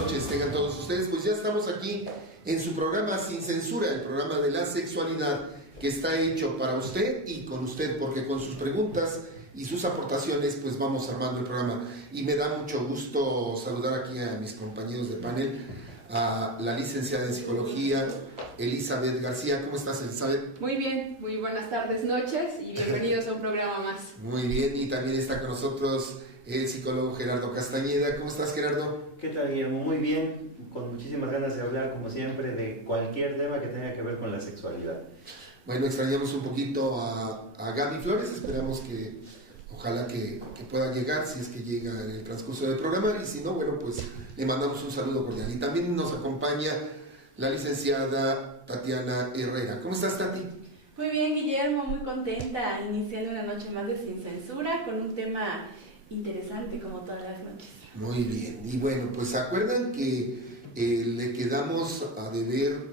noches tengan todos ustedes. Pues ya estamos aquí en su programa Sin Censura, el programa de la sexualidad que está hecho para usted y con usted, porque con sus preguntas y sus aportaciones pues vamos armando el programa. Y me da mucho gusto saludar aquí a mis compañeros de panel, a la licenciada en psicología Elizabeth García. ¿Cómo estás, Elizabeth? Muy bien, muy buenas tardes, noches y bienvenidos a un programa más. Muy bien, y también está con nosotros el psicólogo Gerardo Castañeda. ¿Cómo estás, Gerardo? ¿Qué tal, Guillermo? Muy bien, con muchísimas ganas de hablar, como siempre, de cualquier tema que tenga que ver con la sexualidad. Bueno, extrañamos un poquito a Gaby Flores, esperamos que, ojalá que pueda llegar, si es que llega en el transcurso del programa, y si no, bueno, pues le mandamos un saludo cordial. Y también nos acompaña la licenciada Tatiana Herrera. ¿Cómo estás, Tati? Muy bien, Guillermo, muy contenta, iniciando una noche más de Sin Censura, con un tema interesante como todas las noches. Muy bien, y bueno, pues se acuerdan que le quedamos a deber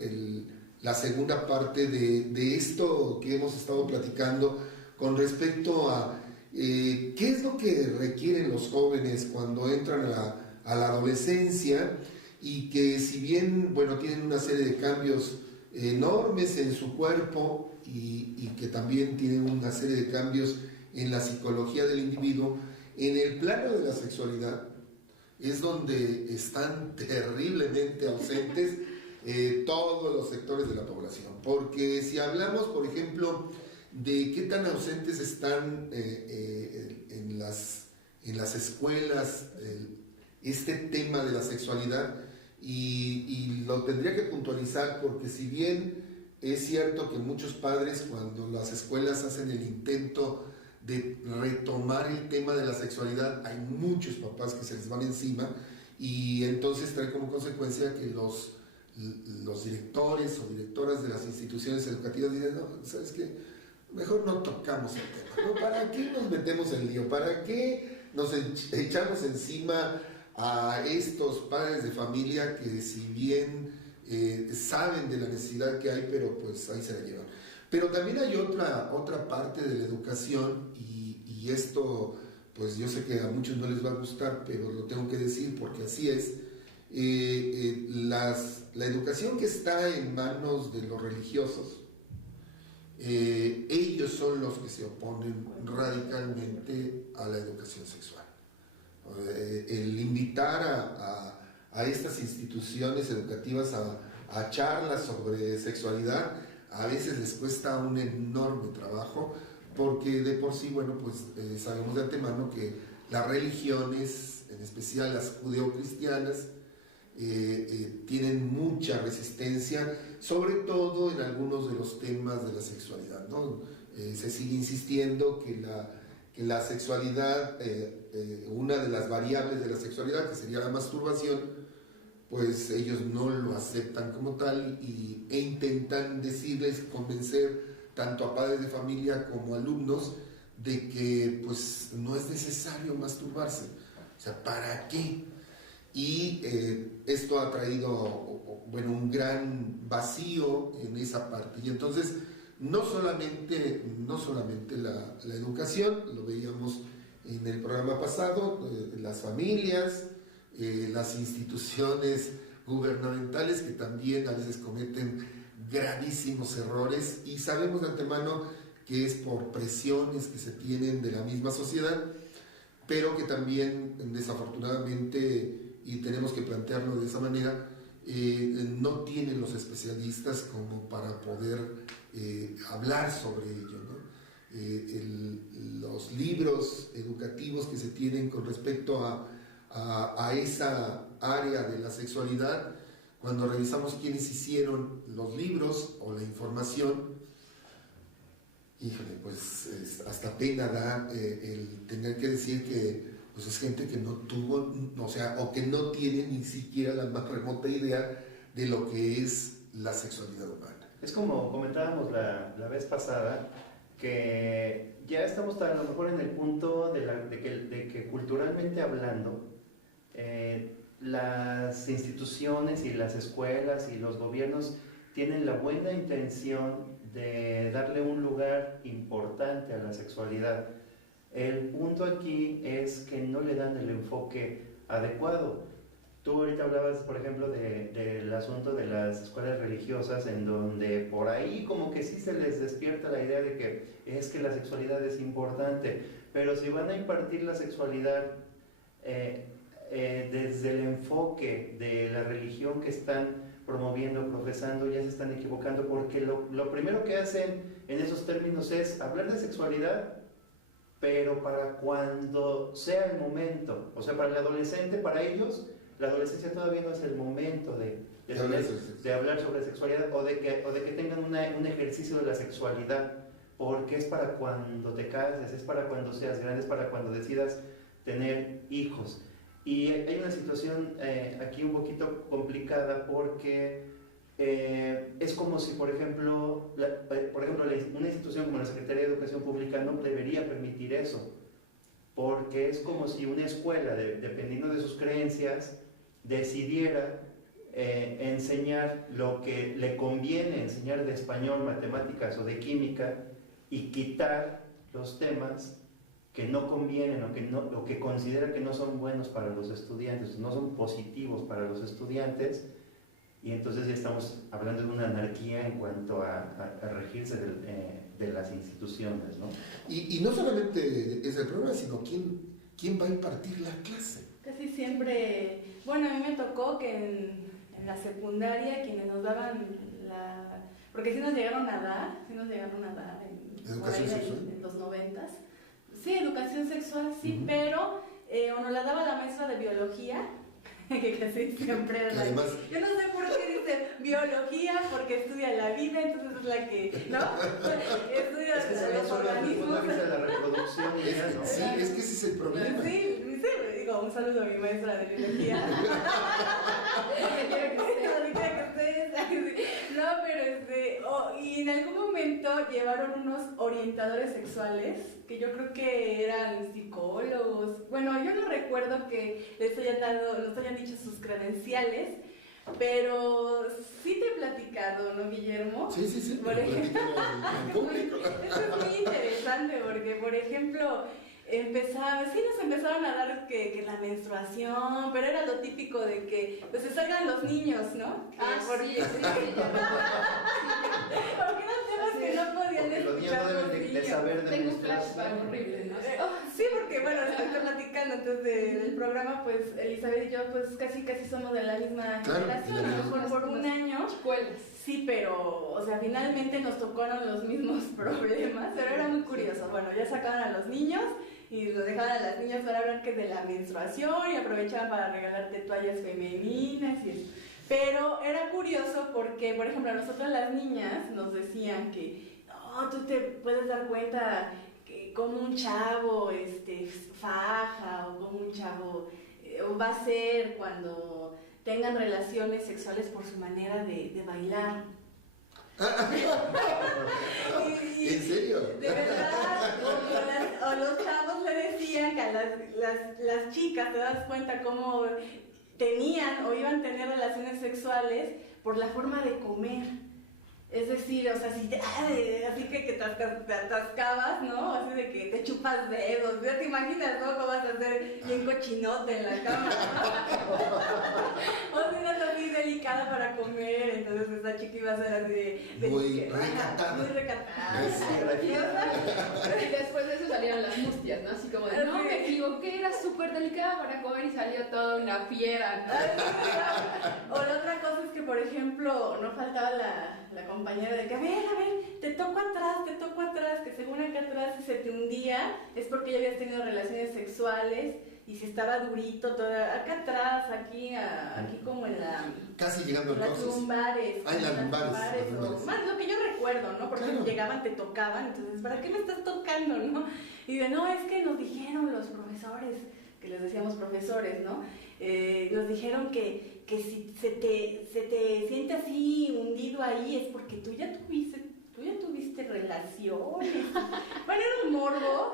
la segunda parte de esto que hemos estado platicando con respecto a qué es lo que requieren los jóvenes cuando entran a la adolescencia, y que si bien, bueno, tienen una serie de cambios enormes en su cuerpo y que también tienen una serie de cambios en la psicología del individuo, en el plano de la sexualidad es donde están terriblemente ausentes todos los sectores de la población. Porque si hablamos, por ejemplo, de qué tan ausentes están en las escuelas este tema de la sexualidad, y lo tendría que puntualizar, porque si bien es cierto que muchos padres, cuando las escuelas hacen el intento de retomar el tema de la sexualidad, hay muchos papás que se les van encima, y entonces trae como consecuencia que los directores o directoras de las instituciones educativas dicen: no, ¿sabes qué? Mejor no tocamos el tema, ¿no? ¿Para qué nos metemos en lío? ¿Para qué nos echamos encima a estos padres de familia que, si bien saben de la necesidad que hay, pero pues ahí se la llevan? Pero también hay otra parte de la educación, y esto pues yo sé que a muchos no les va a gustar, pero lo tengo que decir porque así es. La educación que está en manos de los religiosos, ellos son los que se oponen radicalmente a la educación sexual. El invitar a estas instituciones educativas a charlas sobre sexualidad a veces les cuesta un enorme trabajo, porque de por sí, bueno, pues sabemos de antemano que las religiones, en especial las judeocristianas, tienen mucha resistencia, sobre todo en algunos de los temas de la sexualidad, ¿no? Se sigue insistiendo que la sexualidad, una de las variables de la sexualidad, que sería la masturbación, pues ellos no lo aceptan como tal, e intentan decirles, convencer tanto a padres de familia como a alumnos de que pues no es necesario masturbarse, o sea, ¿para qué? Y esto ha traído, bueno, un gran vacío en esa parte. Y entonces no solamente la educación, lo veíamos en el programa pasado, las familias, las instituciones gubernamentales, que también a veces cometen gravísimos errores, y sabemos de antemano que es por presiones que se tienen de la misma sociedad, pero que también desafortunadamente, y tenemos que plantearlo de esa manera, no tienen los especialistas como para poder hablar sobre ello, ¿no? Los libros educativos que se tienen con respecto a esa área de la sexualidad, cuando revisamos quiénes hicieron los libros o la información, híjole, pues hasta pena da el tener que decir que pues es gente que no tuvo, o sea, o que no tiene ni siquiera la más remota idea de lo que es la sexualidad humana. Es como comentábamos la vez pasada, que ya estamos a lo mejor en el punto de que culturalmente hablando, las instituciones y las escuelas y los gobiernos tienen la buena intención de darle un lugar importante a la sexualidad. El punto aquí es que no le dan el enfoque adecuado. Tú ahorita hablabas, por ejemplo, del asunto de las escuelas religiosas, en donde por ahí como que sí se les despierta la idea de que es que la sexualidad es importante, pero si van a impartir la sexualidad desde el enfoque de la religión que están promoviendo, profesando, ya se están equivocando, porque lo primero que hacen en esos términos es hablar de sexualidad, pero para cuando sea el momento, o sea, para el adolescente, para ellos, la adolescencia todavía no es el momento de hablar sobre sexualidad o de que tengan un ejercicio de la sexualidad, porque es para cuando te cases, es para cuando seas grande, es para cuando decidas tener hijos. Y hay una situación aquí un poquito complicada porque es como si, por ejemplo, una institución como la Secretaría de Educación Pública no debería permitir eso, porque es como si una escuela, dependiendo de sus creencias, decidiera enseñar lo que le conviene enseñar de español, matemáticas o de química y quitar los temas que no convienen o que considera que no son buenos para los estudiantes, no son positivos para los estudiantes, y entonces ya estamos hablando de una anarquía en cuanto a regirse de las instituciones, ¿no? Y no solamente es el problema, sino quién va a impartir la clase. Casi siempre, bueno, a mí me tocó que en la secundaria quienes nos daban porque sí nos llegaron a dar en, ¿Educación sexual? En los 90s. Sí, educación sexual, sí, pero o nos la daba la maestra de biología, que casi siempre era Además, yo no sé por qué dice biología, porque estudia la vida, entonces es la que, ¿no? Estudia los organismos. De la reproducción, ¿no? Sí, es que ese es el problema. Sí, digo, un saludo a mi maestra de biología. No, pero y en algún momento llevaron unos orientadores sexuales que yo creo que eran psicólogos. Bueno, yo no recuerdo que les hayan dicho sus credenciales, pero sí te he platicado, ¿no, Guillermo? Sí. Por ejemplo, en público. esto es muy interesante porque, por ejemplo, nos empezaron a dar que la menstruación, pero era lo típico de que pues se salgan los niños, ¿no? Sí, ya porque eran temas que no podían escuchar los niños. De saber de Tengo un flashback horrible, ¿no? Sí, porque bueno, les estoy platicando antes del programa, pues Elizabeth y yo pues casi somos de la misma generación, a lo mejor por un año. Escuelas. Sí, pero, o sea, finalmente nos tocaron los mismos problemas, pero era muy curioso. Bueno, ya sacaban a los niños y lo dejaban a las niñas para hablar que de la menstruación y aprovechaban para regalarte toallas femeninas y eso. Pero era curioso porque, por ejemplo, a nosotros las niñas nos decían que no, tú te puedes dar cuenta que como un chavo faja o como un chavo va a ser cuando tengan relaciones sexuales por su manera de bailar. ¿En serio? De verdad, o los chavos le decían que a las chicas, te das cuenta cómo tenían o iban a tener relaciones sexuales por la forma de comer. Es decir, o sea, así que te atascabas, ¿no? Así de que te chupas dedos. Ya te imaginas, ¿no? Cómo vas a hacer bien cochinote en la cama. O sea, eras así delicada para comer, entonces esta chica iba a ser así muy recatada. Muy recatada. Y después de eso salieron las mustias, ¿no? Así como de, no, me equivoqué, era súper delicada para comer y salió toda una fiera, ¿no? O la otra cosa es que, por ejemplo, no faltaba la compañera de que, a ver, te toco atrás, que según acá atrás si se te hundía es porque ya habías tenido relaciones sexuales y si estaba durito, acá atrás, aquí como en la... Casi llegando a las lumbares. Ay, las lumbares. Más lo que yo recuerdo, ¿no? Porque claro. Llegaban, te tocaban, entonces, ¿para qué me estás tocando, no? Y de, no, es que nos dijeron los profesores, que les decíamos profesores, ¿no? Nos dijeron que si se te siente así hundido ahí es porque tú ya tuviste relaciones. Bueno, era un morbo,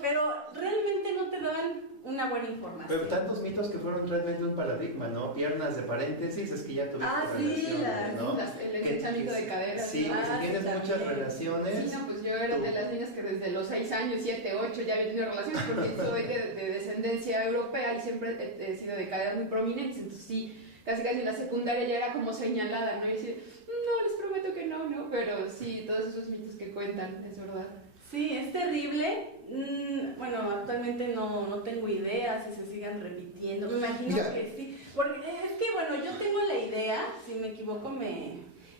pero realmente no te daban una buena información. Pero tantos mitos que fueron realmente un paradigma, ¿no? Piernas de paréntesis, es que ya tuviste relaciones, ¿no? El examen de cadera. Sí, que si tienes muchas relaciones... Sí, no, pues yo era de las niñas que desde los 6 años, 7, 8 ya había tenido relaciones porque soy de descendencia europea y siempre he sido de caderas muy prominentes, entonces sí, casi en la secundaria ya era como señalada, ¿no? Y decir, no, les prometo que no, pero sí, todos esos mitos que cuentan, es verdad. Sí, es terrible. Bueno, actualmente no tengo idea si se sigan repitiendo. Me imagino que sí. Porque es que, bueno, yo tengo la idea, si me equivoco,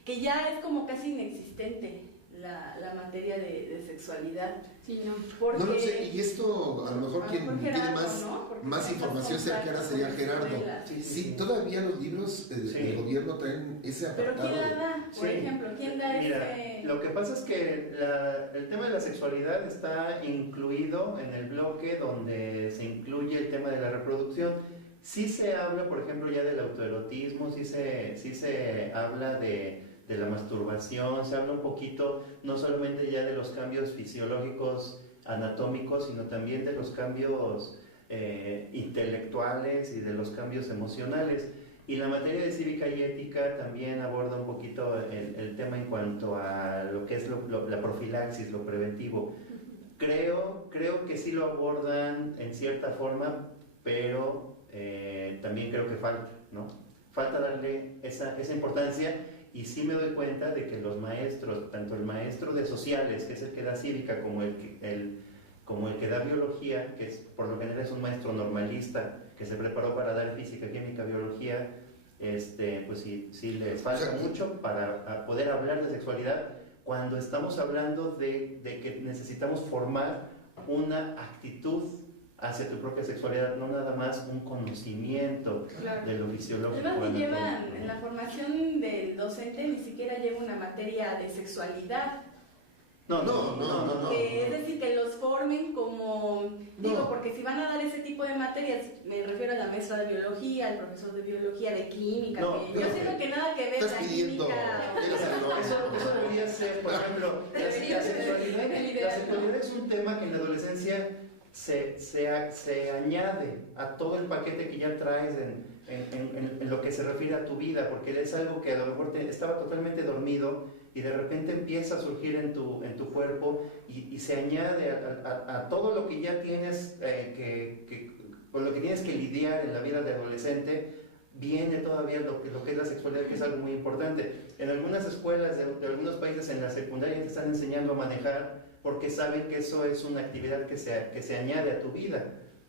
que ya es como casi inexistente la materia de sexualidad. Sí, no. Porque, no lo sé, y esto a lo mejor quien Gerardo, tiene ¿no? más información cercana sería Gerardo. Sí, todavía los libros del gobierno traen ese apartado. Pero ¿quién la da? Por ejemplo, ¿quién da ese...? Lo que pasa es que el tema de la sexualidad está incluido en el bloque donde se incluye el tema de la reproducción. Sí se habla, por ejemplo, ya del autoerotismo, sí se habla de la masturbación, se habla un poquito no solamente ya de los cambios fisiológicos, anatómicos, sino también de los cambios intelectuales y de los cambios emocionales. Y la materia de cívica y ética también aborda un poquito el tema en cuanto a lo que es la profilaxis, lo preventivo. Creo que sí lo abordan en cierta forma, pero también creo que falta, ¿no? Falta darle esa importancia. Y sí me doy cuenta de que los maestros, tanto el maestro de sociales, que es el que da cívica, como el que da biología, que por lo general es un maestro normalista, que se preparó para dar física, química, biología, pues sí les falta mucho para poder hablar de sexualidad cuando estamos hablando de que necesitamos formar una actitud hacia tu propia sexualidad, no nada más un conocimiento de lo fisiológico. Además, en la formación del docente ni siquiera lleva una materia de sexualidad. No. Es decir, que los formen como, digo, porque si van a dar ese tipo de materias, me refiero a la maestra de biología, al profesor de biología, de química, yo siento que nada que ver la química. Eso debería ser, por ejemplo, la sexualidad es un tema que en la adolescencia se añade a todo el paquete que ya traes en lo que se refiere a tu vida, porque es algo que a lo mejor estaba totalmente dormido y de repente empieza a surgir en tu cuerpo y se añade a todo lo que ya tienes con lo que tienes que lidiar en la vida de adolescente. Viene todavía lo que es la sexualidad, que es algo muy importante. En algunas escuelas de algunos países en la secundaria te están enseñando a manejar porque saben que eso es una actividad que se añade a tu vida.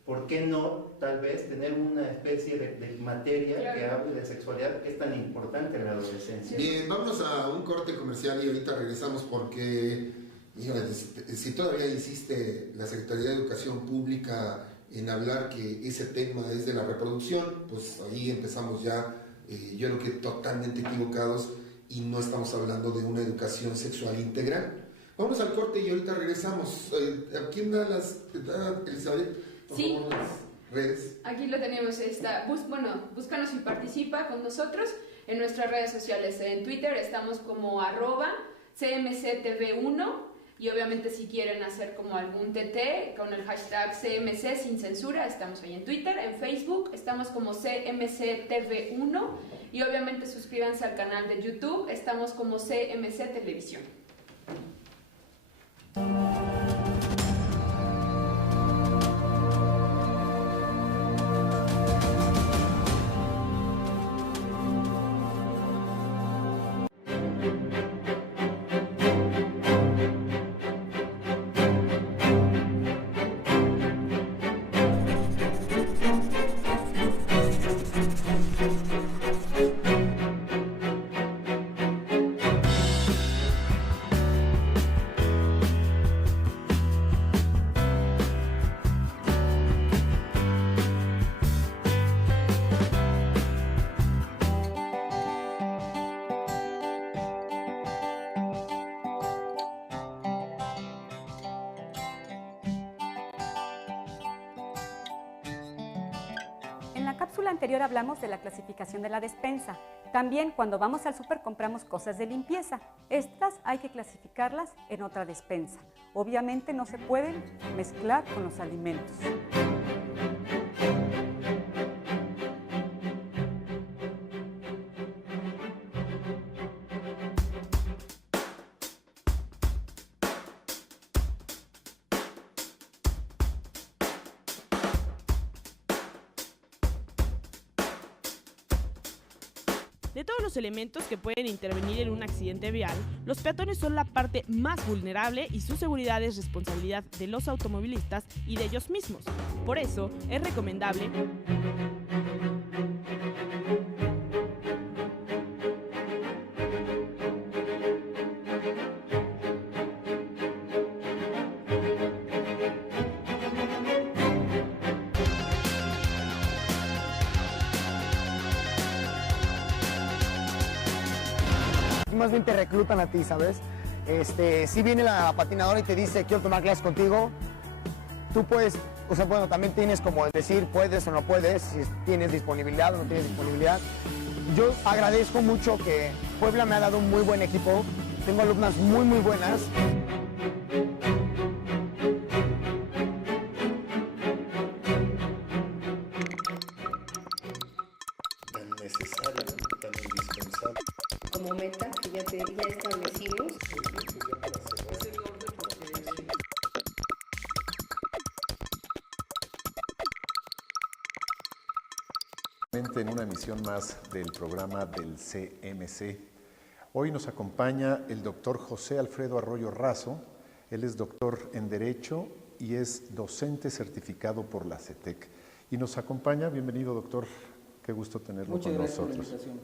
¿Por qué no, tal vez, tener una especie de materia que hable de sexualidad, que es tan importante en la adolescencia? Bien, vámonos a un corte comercial y ahorita regresamos porque si todavía insiste la Secretaría de Educación Pública en hablar que ese tema es de la reproducción, pues ahí empezamos ya, yo creo que totalmente equivocados y no estamos hablando de una educación sexual integral. Vamos al corte y ahorita regresamos. ¿A quién da Elizabeth? Por favor, las redes. Aquí lo tenemos. Búscanos y participa con nosotros en nuestras redes sociales. En Twitter estamos como @CMCTV1 y obviamente si quieren hacer como algún TT con el hashtag CMC sin censura, estamos ahí en Twitter. En Facebook estamos como CMCTV1 y obviamente suscríbanse al canal de YouTube, estamos como CMC Televisión. En la cápsula anterior hablamos de la clasificación de la despensa. También cuando vamos al súper compramos cosas de limpieza. Estas hay que clasificarlas en otra despensa. Obviamente no se pueden mezclar con los alimentos. De todos los elementos que pueden intervenir en un accidente vial, los peatones son la parte más vulnerable y su seguridad es responsabilidad de los automovilistas y de ellos mismos. Por eso, es recomendable más bien te reclutan a ti, ¿sabes? Si viene la patinadora y te dice, quiero tomar clases contigo, tú puedes, o sea, bueno, también tienes como decir, puedes o no puedes, si tienes disponibilidad o no tienes disponibilidad. Yo agradezco mucho que Puebla me ha dado un muy buen equipo, tengo alumnas muy, muy buenas. Tan necesario, tan indispensable. Como meta que ya establecimos. En una emisión más del programa del CMC. Hoy nos acompaña el doctor José Alfredo Arroyo Razo. Él es doctor en Derecho y es docente certificado por la CETEC. Y nos acompaña, bienvenido doctor, qué gusto tenerlo con nosotros. Muchas gracias por la invitación.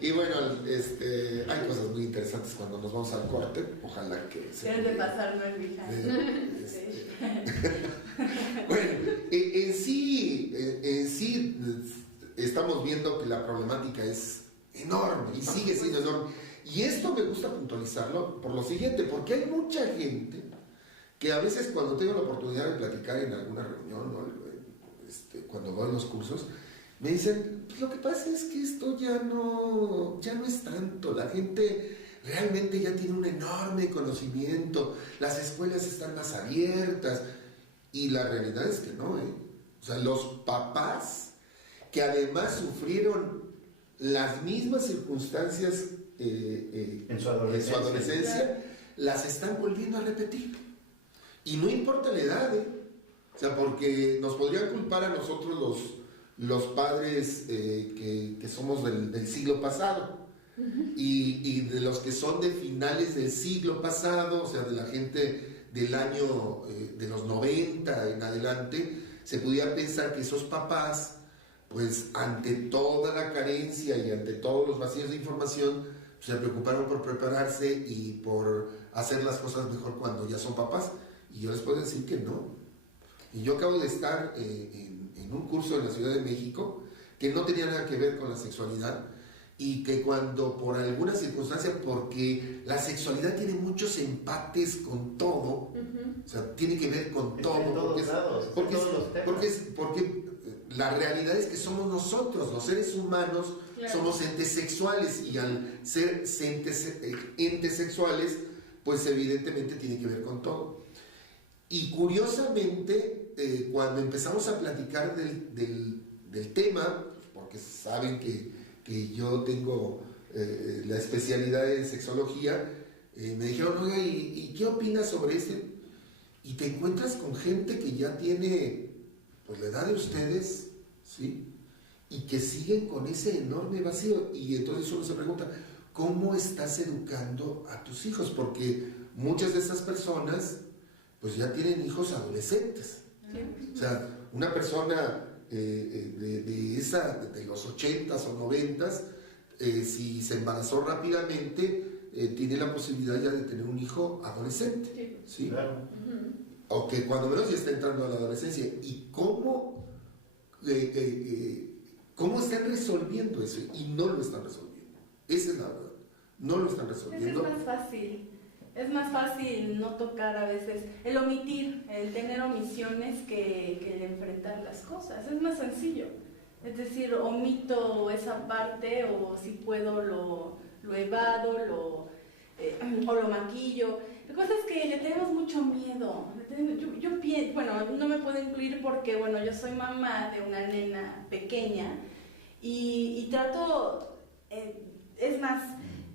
Y bueno, hay cosas muy interesantes cuando nos vamos al corte. Ojalá que se Tienes de pasarlo en Vija. Bueno, en sí estamos viendo que la problemática es enorme y sigue siendo enorme. Y esto me gusta puntualizarlo por lo siguiente, porque hay mucha gente que a veces cuando tengo la oportunidad de platicar en alguna reunión, ¿no? Cuando doy los cursos, me dicen, pues lo que pasa es que esto ya no es tanto, la gente realmente ya tiene un enorme conocimiento, las escuelas están más abiertas, y la realidad es que no, O sea, los papás que además sufrieron las mismas circunstancias en su adolescencia, las están volviendo a repetir. Y no importa la edad, O sea, porque nos podrían culpar a nosotros los padres que somos del siglo pasado, y de los que son de finales del siglo pasado, o sea, de la gente del año de los 90 en adelante, se podía pensar que esos papás, pues ante toda la carencia y ante todos los vacíos de información, pues, se preocuparon por prepararse y por hacer las cosas mejor cuando ya son papás. Y yo les puedo decir que no. Y yo acabo de estar en un curso en la Ciudad de México que no tenía nada que ver con la sexualidad, y que cuando por alguna circunstancia, porque la sexualidad tiene muchos empates con todo, o sea, tiene que ver con todo, porque la realidad es que somos nosotros, los seres humanos, claro, somos entes sexuales, y al ser entes sexuales, pues evidentemente tiene que ver con todo. Y curiosamente, cuando empezamos a platicar del tema, porque saben que yo tengo la especialidad en sexología, me dijeron, oiga, ¿y qué opinas sobre esto? Y te encuentras con gente que ya tiene, pues, la edad de ustedes, ¿sí? Y que siguen con ese enorme vacío. Y entonces uno se pregunta, ¿cómo estás educando a tus hijos? Porque muchas de esas personas, pues, ya tienen hijos adolescentes. O sea, una persona de los 80s o 90s, si se embarazó rápidamente, tiene la posibilidad ya de tener un hijo adolescente, ¿sí? Claro. O que cuando menos ya está entrando a la adolescencia. ¿Y cómo están resolviendo eso? Y no lo están resolviendo. Esa es la verdad. No lo están resolviendo. Es más fácil. Es más fácil no tocar a veces, el omitir, el tener omisiones que el enfrentar las cosas. Es más sencillo. Es decir, omito esa parte o si puedo lo evado, o lo maquillo. La cosa es que le tenemos mucho miedo. Yo pienso, bueno, no me puedo incluir porque, bueno, yo soy mamá de una nena pequeña y trato, es más,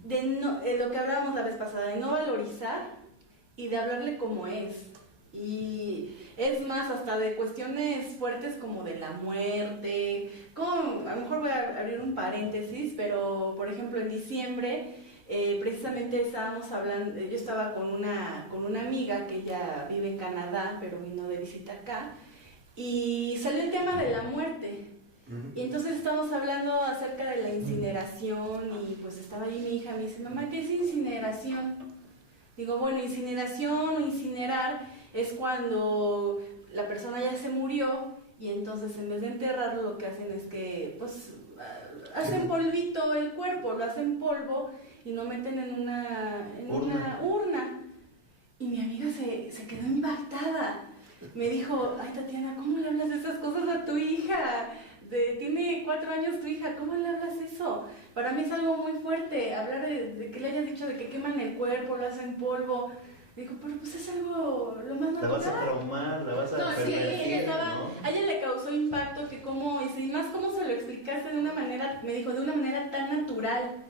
de no, lo que hablábamos la vez pasada, de no valorizar y de hablarle como es. Y es más, hasta de cuestiones fuertes como de la muerte, como, a lo mejor voy a abrir un paréntesis, pero por ejemplo en diciembre precisamente estábamos hablando, yo estaba con una amiga que ella vive en Canadá, pero vino de visita acá, y salió el tema de la muerte. Y entonces estábamos hablando acerca de la incineración y pues estaba ahí mi hija, me dice, mamá, ¿qué es incineración? Digo, bueno, incineración o incinerar es cuando la persona ya se murió y entonces en vez de enterrarlo lo que hacen es que pues hacen polvito el cuerpo, lo hacen polvo y lo meten en una urna. Y mi amiga se quedó impactada. Me dijo, ay Tatiana, ¿cómo le hablas de esas cosas a tu hija? Tiene 4 años tu hija, ¿cómo le hablas eso? Para mí es algo muy fuerte, hablar de que le hayas dicho de que queman el cuerpo, lo hacen polvo. Digo, pero pues es algo lo más natural. La vas a traumar, la vas a pervertir, ¿no? A ella le causó impacto que cómo, y más cómo se lo explicaste de una manera, me dijo, de una manera tan natural.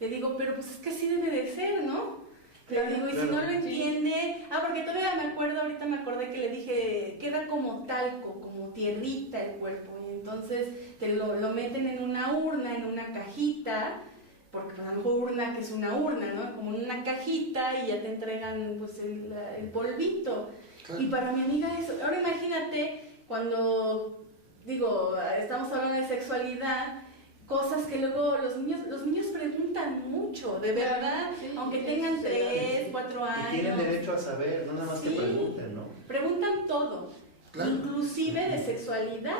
Le digo, pero pues es que así debe de ser, ¿no? Le digo, y si no lo entiende, porque todavía me acuerdo, ahorita me acordé que le dije, queda como talco, como tierrita el cuerpo, y entonces te lo meten en una urna, en una cajita, porque pues a lo mejor urna, que es una urna, ¿no? Como en una cajita y ya te entregan pues el polvito. Claro. Y para mi amiga eso, ahora imagínate cuando, digo, estamos hablando de sexualidad, cosas que luego los niños preguntan mucho, de verdad, sí, aunque tengan 3, 4 años. Y tienen derecho a saber, no nada más que pregunten, ¿no? Preguntan todo, claro, inclusive de sexualidad.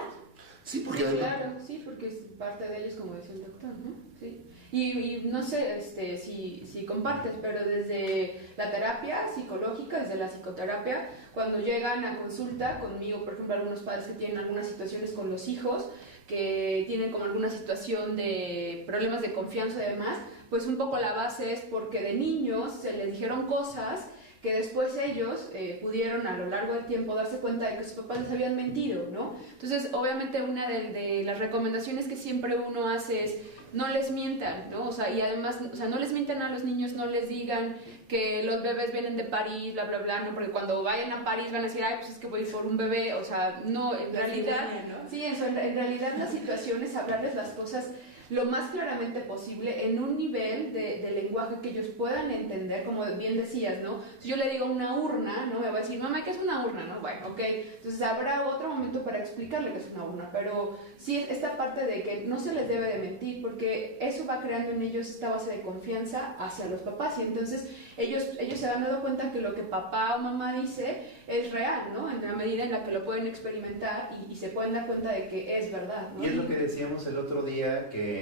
Sí, porque claro, sí, porque es parte de ellos, como decía el doctor, ¿no? Sí. Y no sé si compartes, pero desde la terapia psicológica, desde la psicoterapia, cuando llegan a consulta conmigo, por ejemplo, algunos padres que tienen algunas situaciones con los hijos, que tienen como alguna situación de problemas de confianza y demás, pues un poco la base es porque de niños se les dijeron cosas que después ellos pudieron a lo largo del tiempo darse cuenta de que sus papás les habían mentido, ¿no? Entonces, obviamente una de las recomendaciones que siempre uno hace es no les mientan, ¿no? O sea, y además, o sea, no les mientan a los niños, no les digan que los bebés vienen de París, bla, bla, bla, ¿no? Porque cuando vayan a París van a decir, ay, pues es que voy por un bebé, o sea, no, en realidad, ¿no? Sí, eso, en realidad la situación es hablarles las cosas lo más claramente posible en un nivel de lenguaje que ellos puedan entender, como bien decías, ¿no? Si yo le digo una urna, ¿no? Me va a decir, mamá, ¿qué es una urna? ¿No? Bueno, ok, entonces habrá otro momento para explicarle qué es una urna, pero sí esta parte de que no se les debe de mentir, porque eso va creando en ellos esta base de confianza hacia los papás, y entonces ellos se van dando cuenta que lo que papá o mamá dice es real, ¿no? En la medida en la que lo pueden experimentar y se pueden dar cuenta de que es verdad, ¿no? Y es lo que decíamos el otro día, que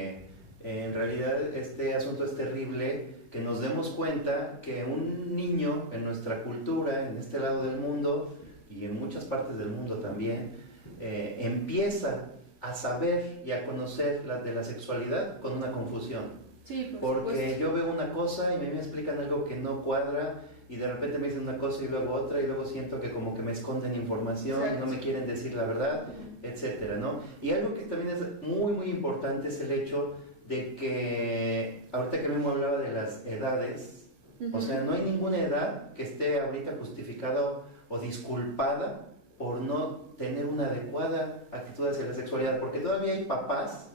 en realidad este asunto es terrible, que nos demos cuenta que un niño en nuestra cultura, en este lado del mundo y en muchas partes del mundo también, empieza a saber y a conocer de la sexualidad con una confusión. Sí, porque yo veo una cosa y me explican algo que no cuadra, y de repente me dicen una cosa y luego otra, y luego siento que como que me esconden información, no me quieren decir la verdad, etcétera, ¿no? Y algo que también es muy, muy importante es el hecho de que, ahorita que Memo hablaba de las edades, o sea, no hay ninguna edad que esté ahorita justificada o disculpada por no tener una adecuada actitud hacia la sexualidad, porque todavía hay papás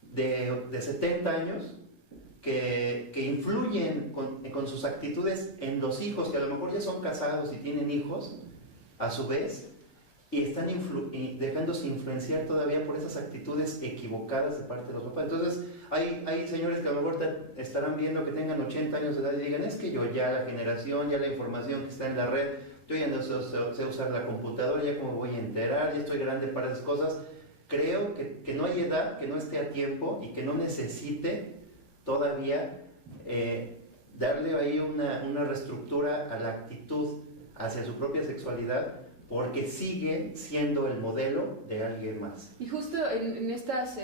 de 70 años que influyen con sus actitudes en los hijos, que a lo mejor ya son casados y tienen hijos, a su vez, y están dejándose influenciar todavía por esas actitudes equivocadas de parte de los papás. Entonces, hay señores que a lo mejor estarán viendo que tengan 80 años de edad y digan, es que yo ya la generación, ya la información que está en la red, yo ya no sé usar la computadora, ya cómo voy a enterar, ya estoy grande para esas cosas. Creo que no hay edad que no esté a tiempo y que no necesite todavía darle ahí una reestructura a la actitud hacia su propia sexualidad, porque sigue siendo el modelo de alguien más. Y justo en estas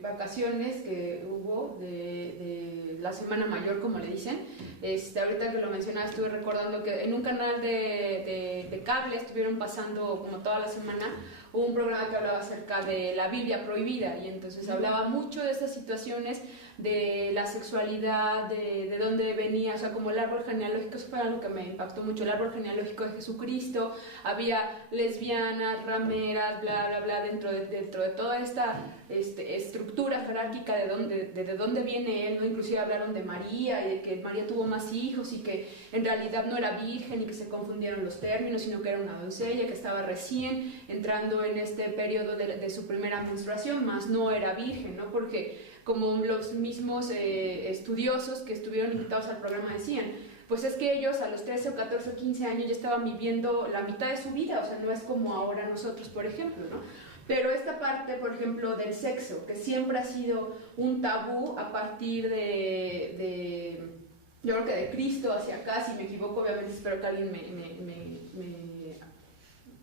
vacaciones que hubo de la Semana Mayor, como le dicen, ahorita que lo mencionaba, estuve recordando que en un canal de cable estuvieron pasando como toda la semana un programa que hablaba acerca de la Biblia prohibida, y entonces hablaba mucho de estas situaciones de la sexualidad, de dónde venía, o sea, como el árbol genealógico. Eso fue algo que me impactó mucho, el árbol genealógico de Jesucristo. Había lesbianas, rameras, bla, bla, bla, dentro de toda esta estructura jerárquica de dónde viene él, ¿no? Inclusive hablaron de María, y de que María tuvo más hijos, y que en realidad no era virgen, y que se confundieron los términos, sino que era una doncella que estaba recién entrando en este periodo de su primera menstruación, más no era virgen, ¿no? Porque como los mismos estudiosos que estuvieron invitados al programa decían, pues es que ellos a los 13 o 14 o 15 años ya estaban viviendo la mitad de su vida, o sea, no es como ahora nosotros, por ejemplo, ¿no? Pero esta parte, por ejemplo, del sexo, que siempre ha sido un tabú a partir yo creo que de Cristo hacia acá, si me equivoco, obviamente espero que alguien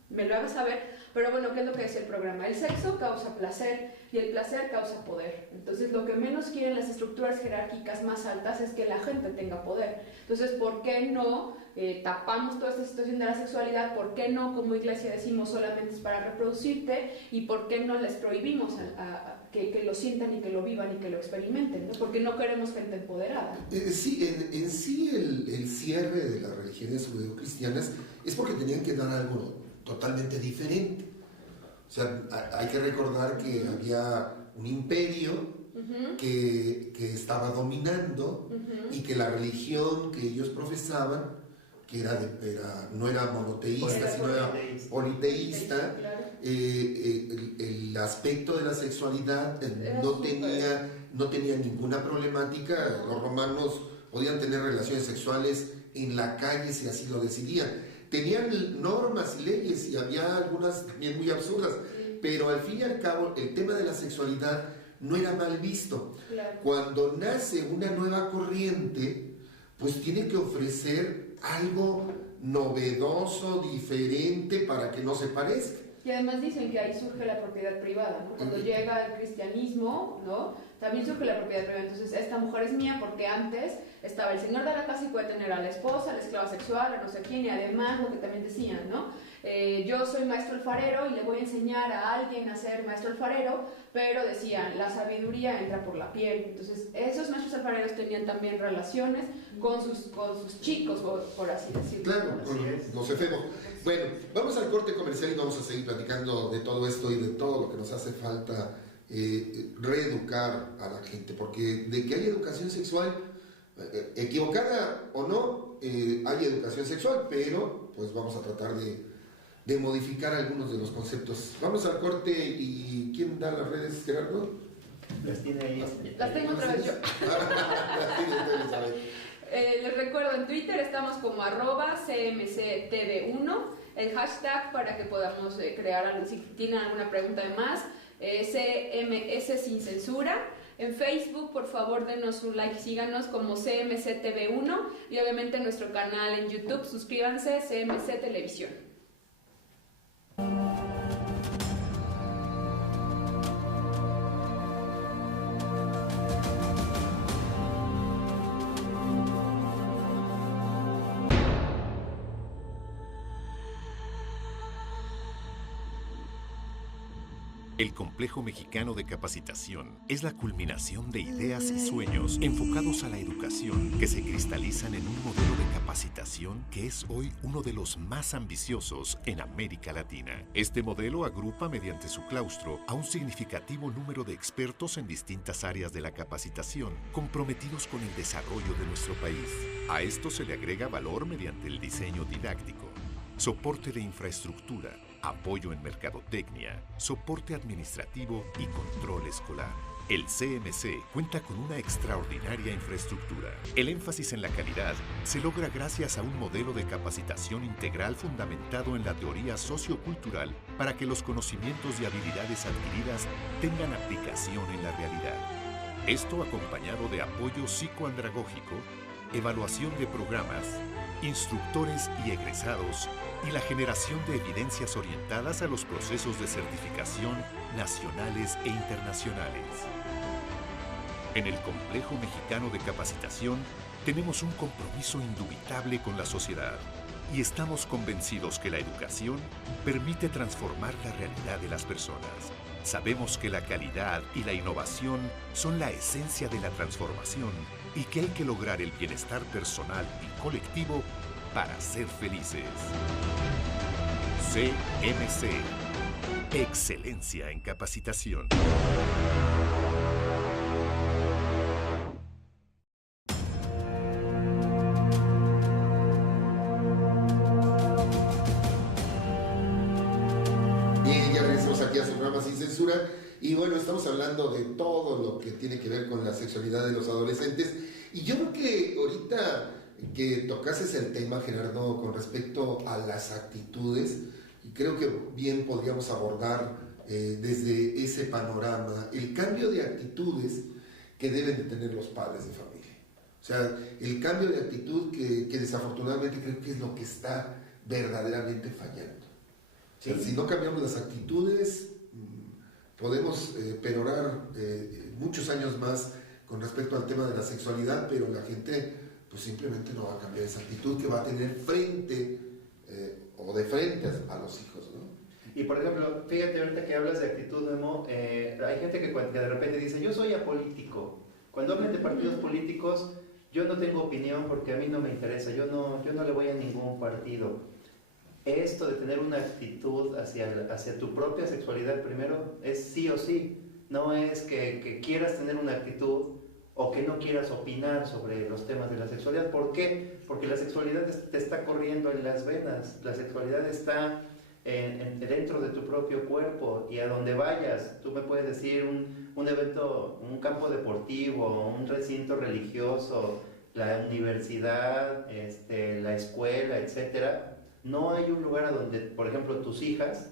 me lo haga saber, pero bueno, ¿qué es lo que dice el programa? El sexo causa placer y el placer causa poder. Entonces, lo que menos quieren las estructuras jerárquicas más altas es que la gente tenga poder. Entonces, ¿por qué no tapamos toda esta situación de la sexualidad? ¿Por qué no, como iglesia, decimos solamente es para reproducirte? ¿Y por qué no les prohibimos que lo sientan y que lo vivan y que lo experimenten, ¿no? Porque no queremos gente empoderada. Sí, en sí el cierre de las religiones judeocristianas es porque tenían que dar algo totalmente diferente. O sea, hay que recordar que había un imperio que estaba dominando, y que la religión que ellos profesaban, que no era monoteísta, sino era politeísta, claro. El aspecto de la sexualidad no tenía ninguna problemática. Los romanos podían tener relaciones sexuales en la calle si así lo decidían. Tenían normas y leyes, y había algunas también muy absurdas, pero al fin y al cabo el tema de la sexualidad no era mal visto. Claro. Cuando nace una nueva corriente, pues tiene que ofrecer algo novedoso, diferente, para que no se parezca. Y además dicen que ahí surge la propiedad privada, ¿no? Cuando llega el cristianismo, ¿no? También surge la propiedad privada. Entonces, esta mujer es mía porque antes estaba el señor de la casa y puede tener a la esposa, a la esclava sexual, a no sé quién, y además lo que también decían, ¿no? Yo soy maestro alfarero y le voy a enseñar a alguien a ser maestro alfarero, pero decían, la sabiduría entra por la piel. Entonces, esos maestros alfareros tenían también relaciones con sus chicos, por así decirlo. Claro, los efebos. Bueno, vamos al corte comercial y vamos a seguir platicando de todo esto y de todo lo que nos hace falta reeducar a la gente, porque de que hay educación sexual, equivocada o no, hay educación sexual, pero pues vamos a tratar de modificar algunos de los conceptos. Vamos al corte. ¿Y quién da las redes, Gerardo? Las tiene ahí. Las tengo otra vez yo. Las tiene usted, Elizabeth. Les recuerdo, en Twitter estamos como @CMCTV1, el hashtag para que podamos crear, si tienen alguna pregunta de más, CMS sin censura. En Facebook, por favor, denos un like, síganos como CMCTV1, y obviamente en nuestro canal en YouTube, suscríbanse, CMC Televisión. El Complejo Mexicano de Capacitación es la culminación de ideas y sueños enfocados a la educación que se cristalizan en un modelo de capacitación que es hoy uno de los más ambiciosos en América Latina. Este modelo agrupa mediante su claustro a un significativo número de expertos en distintas áreas de la capacitación comprometidos con el desarrollo de nuestro país. A esto se le agrega valor mediante el diseño didáctico, soporte de infraestructura, apoyo en mercadotecnia, soporte administrativo y control escolar. El CMC cuenta con una extraordinaria infraestructura. El énfasis en la calidad se logra gracias a un modelo de capacitación integral fundamentado en la teoría sociocultural para que los conocimientos y habilidades adquiridas tengan aplicación en la realidad. Esto acompañado de apoyo psicoandragógico, evaluación de programas, instructores y egresados y la generación de evidencias orientadas a los procesos de certificación nacionales e internacionales. En el Complejo Mexicano de Capacitación tenemos un compromiso indubitable con la sociedad y estamos convencidos que la educación permite transformar la realidad de las personas. Sabemos que la calidad y la innovación son la esencia de la transformación y que hay que lograr el bienestar personal y colectivo para ser felices. CMC. Excelencia en capacitación. Bien, ya regresamos aquí a su programa Sin Censura. Y bueno, estamos hablando de todo lo que tiene que ver con la sexualidad de los adolescentes. Y yo creo que ahorita que tocases el tema, Gerardo, con respecto a las actitudes, y creo que bien podríamos abordar desde ese panorama el cambio de actitudes que deben de tener los padres de familia. O sea, el cambio de actitud que desafortunadamente creo que es lo que está verdaderamente fallando. O sea, si no cambiamos las actitudes, podemos perorar muchos años más con respecto al tema de la sexualidad, pero la gente pues simplemente no va a cambiar esa actitud que va a tener frente o de frente a los hijos, ¿no? Y por ejemplo, fíjate ahorita que hablas de actitud, Memo, hay gente que de repente dice, yo soy apolítico. Cuando hablan de partidos políticos, yo no tengo opinión porque a mí no me interesa, yo no le voy a ningún partido. Esto de tener una actitud hacia tu propia sexualidad primero es sí o sí. No es que quieras tener una actitud o que no quieras opinar sobre los temas de la sexualidad. ¿Por qué? Porque la sexualidad te está corriendo en las venas. La sexualidad está dentro de tu propio cuerpo, y a donde vayas, tú me puedes decir un evento, un campo deportivo, un recinto religioso, la universidad, la escuela, etcétera. No hay un lugar a donde, por ejemplo, tus hijas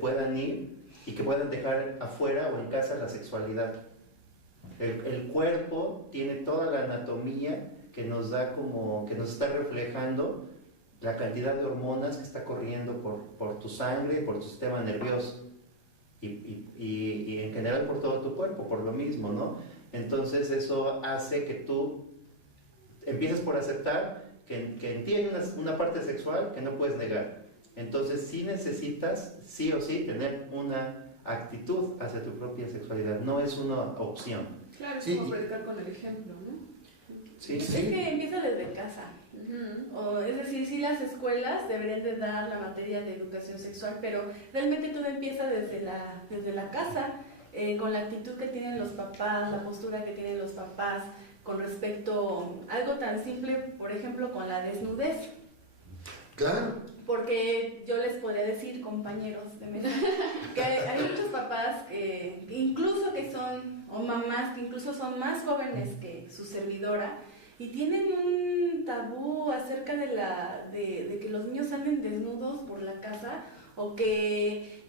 puedan ir y que puedan dejar afuera o en casa la sexualidad. El cuerpo tiene toda la anatomía que nos está reflejando la cantidad de hormonas que está corriendo por tu sangre, por tu sistema nervioso y en general por todo tu cuerpo, por lo mismo, ¿no? Entonces eso hace que tú empieces por aceptar que en ti hay una parte sexual que no puedes negar. Entonces sí necesitas, sí o sí, tener una actitud hacia tu propia sexualidad, no es una opción. Claro, es como predicar con el ejemplo, ¿no? Sí, es que empieza desde casa. Es decir, sí, las escuelas deberían de dar la materia de educación sexual, pero realmente todo empieza desde la casa, con la actitud que tienen los papás, la postura que tienen los papás con respecto a algo tan simple, por ejemplo, con la desnudez. Claro. Porque yo les podría decir, compañeros de mesa, que hay muchos papás que incluso que son, o mamás que incluso son más jóvenes que su servidora, y tienen un tabú acerca de que los niños anden desnudos por la casa, o que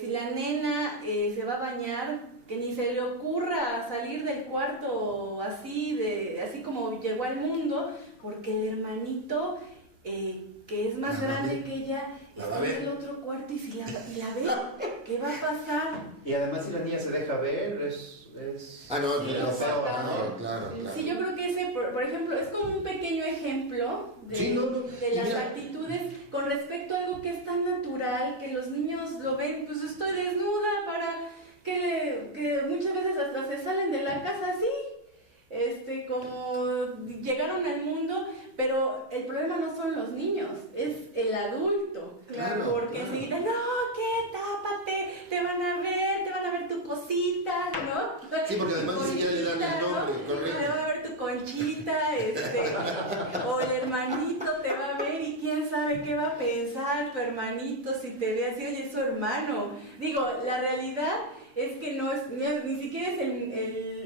si la nena se va a bañar, que ni se le ocurra salir del cuarto así como llegó al mundo, porque el hermanito que es más grande que ella está en el otro cuarto, y si la ve, ¿qué va a pasar? Y además si la niña se deja ver, es claro. Sí, yo creo que ese, por ejemplo, es como un pequeño ejemplo de las actitudes con respecto a algo que es tan natural, que los niños lo ven, pues estoy desnuda, para que muchas veces hasta se salen de la casa así, como llegaron al mundo. Pero el problema no son los niños, es el adulto. Claro, porque si gritan, no, ¿qué? Tápate, te van a ver tu cosita, ¿no? Sí, porque además ni siquiera le dan el nombre, ¿no? correcto. Te van a ver tu conchita, o el hermanito te va a ver, y quién sabe qué va a pensar tu hermanito si te ve así, oye, es su hermano. Digo, la realidad es que no es, ni siquiera es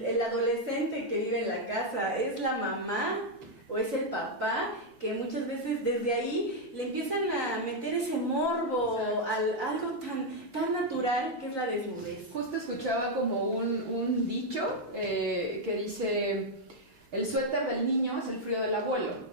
el adolescente que vive en la casa, es la mamá o es el papá, que muchas veces desde ahí le empiezan a meter ese morbo a algo tan natural que es la desnudez. Justo escuchaba como un dicho que dice, el suéter del niño es el frío del abuelo.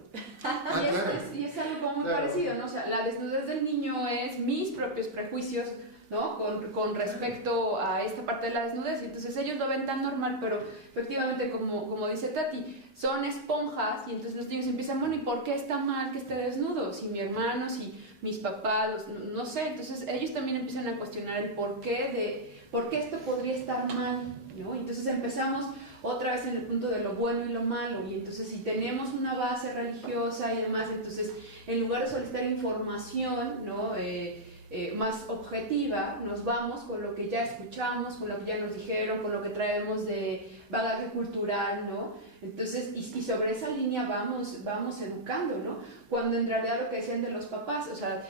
Y es algo como muy parecido, ¿no? O sea, la desnudez del niño es mis propios prejuicios, ¿no? Con respecto a esta parte de la desnudez. Entonces ellos lo ven tan normal, pero efectivamente, como dice Tati, son esponjas y entonces los niños empiezan, bueno, ¿y por qué está mal que esté desnudo? Si mi hermano, si mis papás, no sé. Entonces ellos también empiezan a cuestionar el por qué esto podría estar mal, ¿no? Y entonces empezamos otra vez en el punto de lo bueno y lo malo, y entonces si tenemos una base religiosa y demás, entonces en lugar de solicitar información, ¿no? Más objetiva, nos vamos con lo que ya escuchamos, con lo que ya nos dijeron, con lo que traemos de bagaje cultural, ¿no? Entonces, y sobre esa línea vamos educando, ¿no? Cuando en realidad lo que decían de los papás, o sea,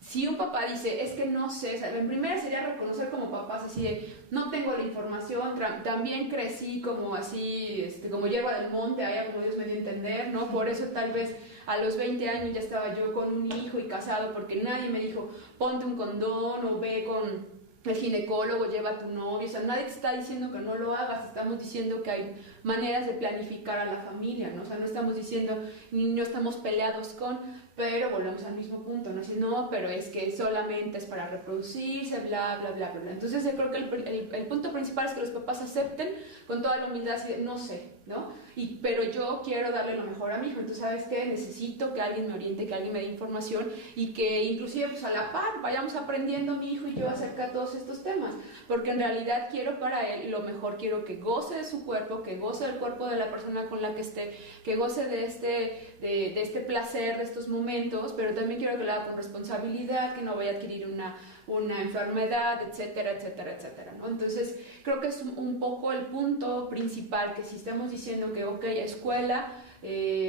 si un papá dice, es que no sé, o sea, en primera sería reconocer como papás así de, no tengo la información, también crecí como así, como yegua del monte, allá como Dios me dio a entender, ¿no? Por eso tal vez a los 20 años ya estaba yo con un hijo y casado, porque nadie me dijo, ponte un condón o ve con el ginecólogo, lleva a tu novio, o sea, nadie te está diciendo que no lo hagas, estamos diciendo que hay maneras de planificar a la familia, ¿no? O sea, no estamos diciendo, ni no estamos peleados con, pero volvemos al mismo punto, ¿no? Así, no, pero es que solamente es para reproducirse, bla, bla, bla, bla, bla. Entonces yo creo que el punto principal es que los papás acepten con toda la humildad, así de, no sé, ¿no? Pero yo quiero darle lo mejor a mi hijo, entonces, ¿sabes qué? Necesito que alguien me oriente, que alguien me dé información y que inclusive pues a la par vayamos aprendiendo mi hijo y yo acerca de todos estos temas, porque en realidad quiero para él lo mejor, quiero que goce de su cuerpo, que goce del cuerpo de la persona con la que esté, que goce de este placer, de estos momentos, pero también quiero que lo haga con responsabilidad, que no vaya a adquirir una enfermedad, etcétera, etcétera, etcétera, ¿no? Entonces, creo que es un poco el punto principal, que si estamos diciendo que, ok, escuela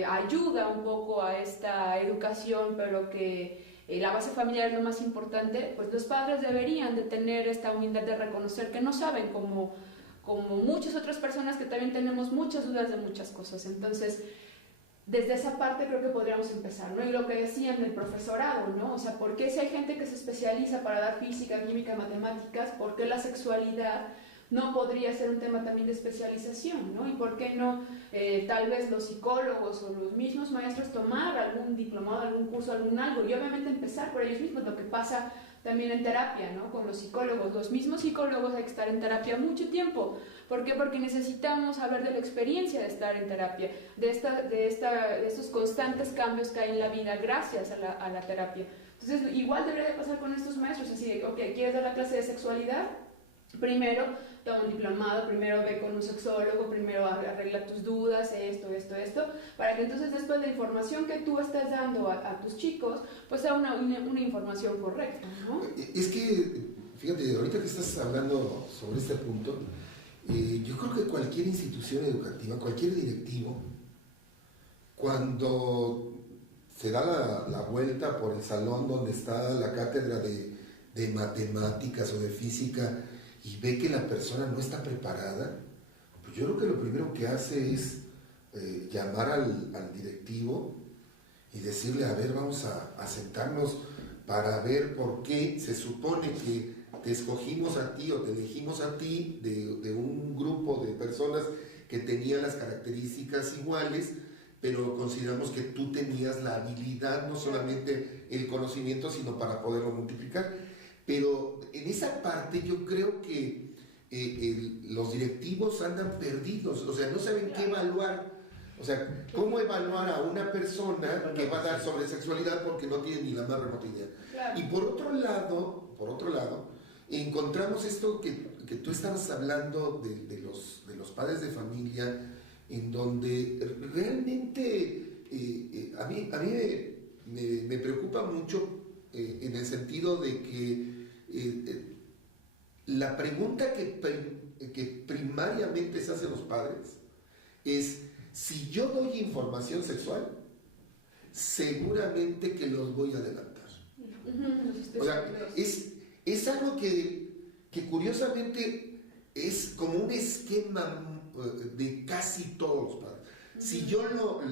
ayuda un poco a esta educación, pero que la base familiar es lo más importante, pues los padres deberían de tener esta humildad de reconocer que no saben, como muchas otras personas que también tenemos muchas dudas de muchas cosas. Entonces, desde esa parte creo que podríamos empezar, ¿no? Y lo que decían del profesorado, ¿no? O sea, ¿por qué si hay gente que se especializa para dar física, química, matemáticas, por qué la sexualidad no podría ser un tema también de especialización, ¿no? Y por qué no tal vez los psicólogos o los mismos maestros tomar algún diplomado, algún curso, algún algo, y obviamente empezar por ellos mismos, lo que pasa también en terapia, ¿no? Con los psicólogos. Los mismos psicólogos hay que estar en terapia mucho tiempo. ¿Por qué? Porque necesitamos hablar de la experiencia de estar en terapia, de estos constantes cambios que hay en la vida gracias a la terapia. Entonces, igual debería de pasar con estos maestros, así de, ok, ¿quieres dar la clase de sexualidad? Primero toma un diplomado, primero ve con un sexólogo, primero arregla tus dudas, esto, para que entonces después la información que tú estás dando a tus chicos, pues sea una información correcta, ¿no? Es que, fíjate, ahorita que estás hablando sobre este punto, yo creo que cualquier institución educativa, cualquier directivo, cuando se da la vuelta por el salón donde está la cátedra de matemáticas o de física y ve que la persona no está preparada, pues yo creo que lo primero que hace es llamar al directivo y decirle, a ver, vamos a sentarnos para ver por qué se supone que te escogimos a ti o te elegimos a ti de un grupo de personas que tenían las características iguales, pero consideramos que tú tenías la habilidad, no solamente el conocimiento, sino para poderlo multiplicar. Pero en esa parte yo creo que los directivos andan perdidos, o sea, no saben qué evaluar. O sea, ¿cómo evaluar a una persona que va a dar sobre sexualidad porque no tiene ni la más remota idea? Claro. Y por otro lado, encontramos esto que tú estabas hablando de los padres de familia, en donde realmente a mí me preocupa mucho en el sentido de que la pregunta que primariamente se hacen los padres es: si yo doy información sexual, seguramente que los voy a adelantar. O sea, es algo que curiosamente es como un esquema de casi todos los padres. Si yo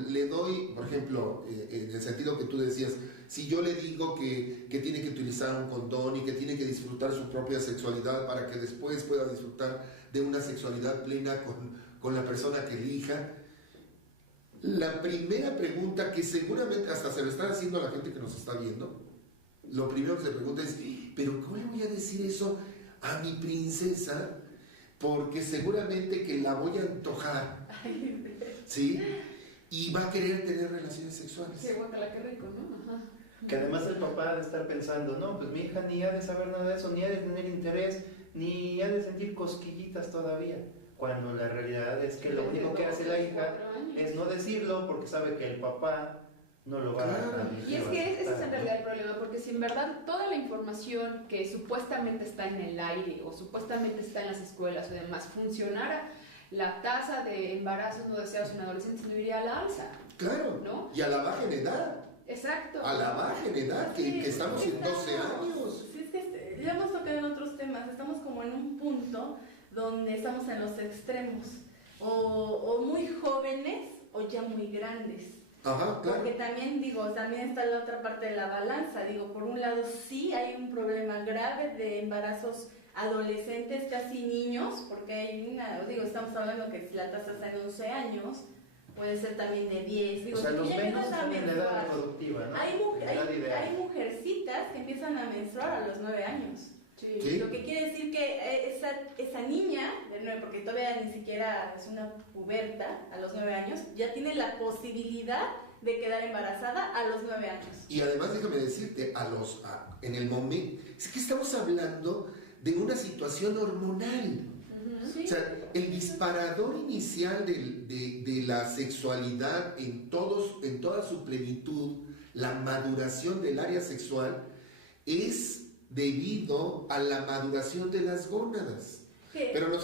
le doy, por ejemplo, en el sentido que tú decías, si yo le digo que tiene que utilizar un condón y que tiene que disfrutar su propia sexualidad para que después pueda disfrutar de una sexualidad plena con la persona que elija, La primera pregunta que seguramente hasta se lo está haciendo a la gente que nos está viendo, lo primero que se pregunta es, ¿pero cómo le voy a decir eso a mi princesa? Porque seguramente que la voy a antojar, ¿sí? Y va a querer tener relaciones sexuales. Qué guacala, qué rico, ¿no? Ajá. Que además el papá ha de estar pensando, no, pues mi hija ni ha de saber nada de eso, ni ha de tener interés, ni ha de sentir cosquillitas todavía. Cuando la realidad es que lo único que hace la hija es no decirlo porque sabe que el papá no lo va a decir. Y es que ese es en realidad el problema, porque si en verdad toda la información que supuestamente está en el aire o supuestamente está en las escuelas o demás funcionara, la tasa de embarazos no deseados en adolescentes no iría a la alza. Claro, ¿no? Y a la baja en edad. Exacto. A la baja en edad, que estamos en 12 años. Sí, es que ya hemos tocado en otros temas, estamos como en un punto donde estamos en los extremos, o muy jóvenes o ya muy grandes. Ajá, claro. Porque también está la otra parte de la balanza. Por un lado sí hay un problema grave de embarazos adolescentes, casi niños, porque hay estamos hablando que si la tasa está en 11 años, puede ser también de 10. O sea, los menos están en la edad reproductiva, ¿no? Hay mujercitas que empiezan a menstruar a los 9 años. Sí. Lo que quiere decir que esa niña, de 9, porque todavía ni siquiera es una puberta a los 9 años, ya tiene la posibilidad de quedar embarazada a los 9 años. Y además déjame decirte, en el momento, es que estamos hablando de una situación hormonal. Sí. O sea, el disparador inicial de la sexualidad en toda su plenitud, la maduración del área sexual, es debido a la maduración de las gónadas. ¿Qué? Pero es